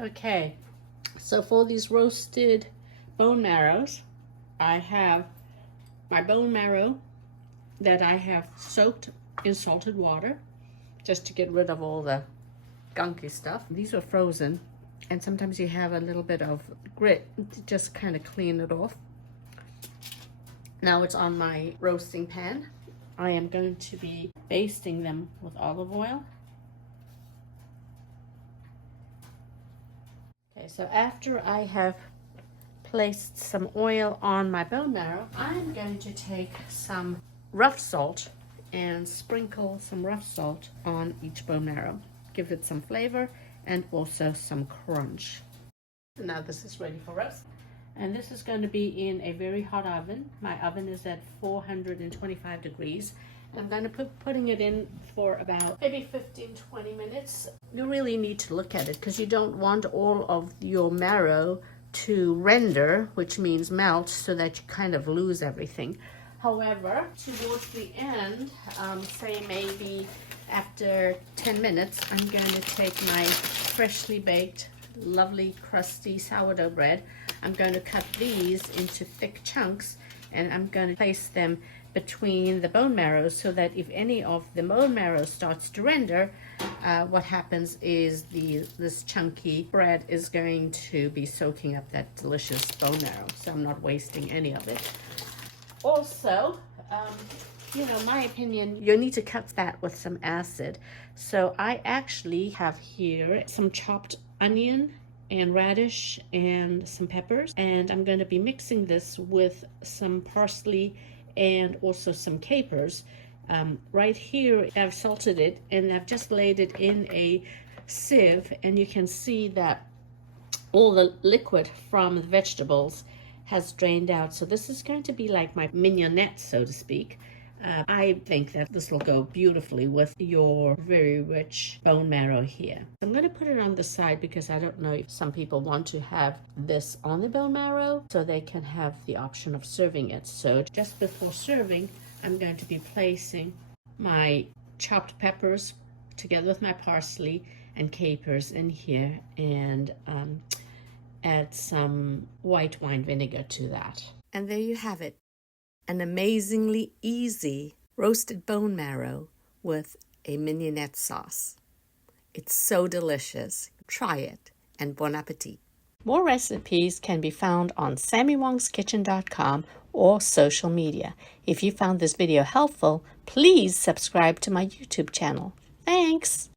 Okay, so for these roasted bone marrows, I have my bone marrow that I have soaked in salted water just to get rid of all the gunky stuff. These are frozen, and sometimes you have a little bit of grit to just kind of clean it off. Now it's on my roasting pan. I am going to be basting them with olive oil. Okay, so after I have placed some oil on my bone marrow, I'm going to take some rough salt and sprinkle some rough salt on each bone marrow. Give it some flavor and also some crunch. Now this is ready for roast. And this is going to be in a very hot oven. My oven is at 425 degrees. I'm going to putting it in for about maybe 15-20 minutes. You really need to look at it because you don't want all of your marrow to render, which means melt, so that you kind of lose everything. However, towards the end, say maybe after 10 minutes, I'm going to take my freshly baked, lovely, crusty sourdough bread. I'm going to cut these into thick chunks, and I'm going to place them between the bone marrow so that if any of the bone marrow starts to render, what happens is this chunky bread is going to be soaking up that delicious bone marrow, so I'm not wasting any of it. Also, you know, my opinion, you need to cut that with some acid. So I actually have here some chopped onion and radish and some peppers, and I'm going to be mixing this with some parsley and also some capers. Right here I've salted it and I've just laid it in a sieve, and you can see that all the liquid from the vegetables has drained out. So this is going to be like my mignonette, so to speak. I think that this will go beautifully with your very rich bone marrow here. I'm going to put it on the side because I don't know if some people want to have this on the bone marrow so they can have the option of serving it. So just before serving, I'm going to be placing my chopped peppers together with my parsley and capers in here, and add some white wine vinegar to that. And there you have it. An amazingly easy roasted bone marrow with a mignonette sauce. It's so delicious. Try it, and bon appetit. More recipes can be found on sammywongsKitchen.com or social media. If you found this video helpful, please subscribe to my YouTube channel. Thanks!